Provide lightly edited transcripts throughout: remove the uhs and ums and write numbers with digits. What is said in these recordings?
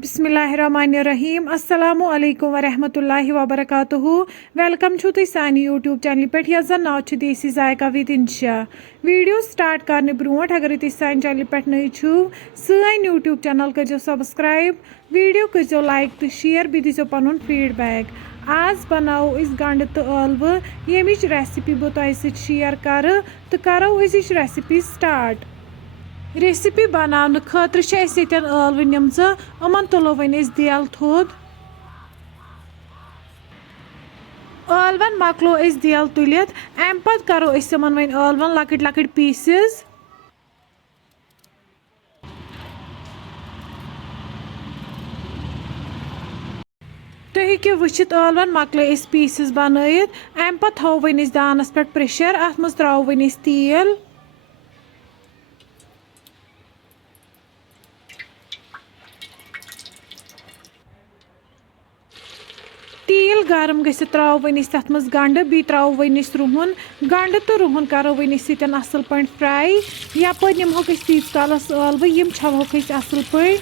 बिस्मिल्लाहिर्रहमानिर्रहीम अस्सलामु अलैकुम वरहमतुल्लाहि वबरकातुहू वेलकम छू तुम सानी यूट्यूब चैनल पे यस जन नाव देसी जायका विद इंशा वीडियो स्टार्ट करने ब्रोट अगर तुम सानी चैनल पे नई छू सन यूट्यूब चैनल करो सब्सक्राइब वीडियो करो लाइक तो शेयर बी दीजो पन फीडबैक आज बनाओ इस गंड तो ٲلوٕ यमिच रेसिपी बह तुम सत शेयर कर तो करो अजिच रेसिपी स्टार्ट रेसिपी बनाने खतर ٲلوٕ निमचٕ यमन तुलो वह देल थोद ٲلवन मकलो देल तुलित अम पत करो यमन वह ٲلवन लकट लकट पीसेस तुम हेकियो वुचित ٲلवन मकले पीसेस बनैत अम पत थो वन दानस पे प्रेशर अत मज त्रो वन तेल तेल गरम गि त्रो वन तथ मज गंड बी त्रो वन रुहन गंड तो रुहन करो वन सतन असल पे फ्राई यपर निमहोक तीस कालस ٲلوٕ यम छवहोक असल पे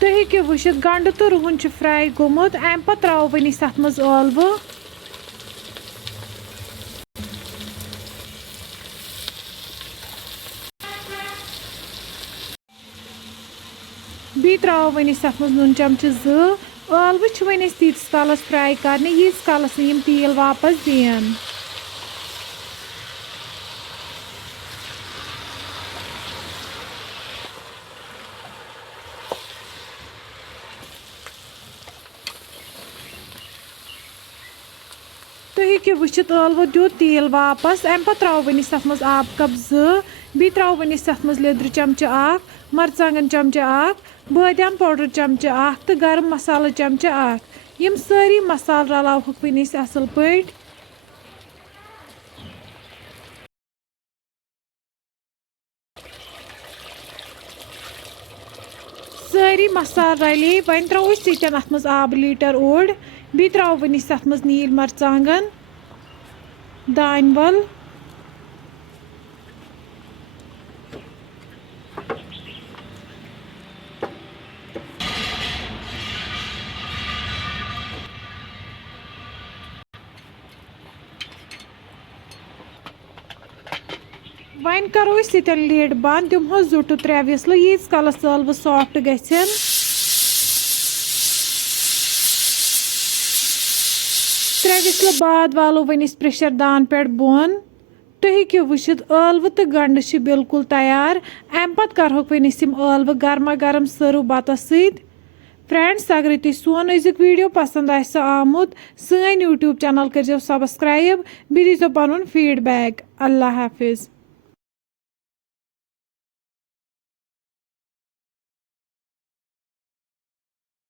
तुम हेकियो वुचित गंड तो रुहन फ्राई गोमुत अम पत त्रो वन तथ मज ٲلوٕ बी त्रो वन तथ मज नून चमच ٲلوٕ वन तीस कालस फ्राई करने यीस कालस यम तेल वापस दिन तुम हेकियो वुचित ٲلوٕ दियो तेल वापस अम पत त्रो वन तथ मज आब कप बी त्रो वन तथ मज लेद्र चमच मरचांगन चमच बादाम पाउडर चमच तो गरम मसाला चमच यम सारी मसाल रलावक वन असल पे सारी मसाल रले वन त्रो सतन अत मज आब लीटर ओड बी त्रो वन तथ मज नील मरचांगन दान वल वन करो सतन लीड बंद दिमहो 2 to 3 विसल यीस कालस ٲلوٕ सॉफ्ट गछन 3 विसल बाद वालो वन प्रेशर दान पे बोन तुम हेकियो वुचित ٲلوٕ तो गंड बिल्कुल तैयार अम पत करहोक वन ٲلوٕ गर्मा गर्म सर्व बतस सत फ्रेंड्स अगर तुम सोन अजुक वीडियो पसंद आमुत सन यूट्यूब चैनल करो सब्सक्राइब बी दीजो पन फीडबैक अल्लाह हाफिज।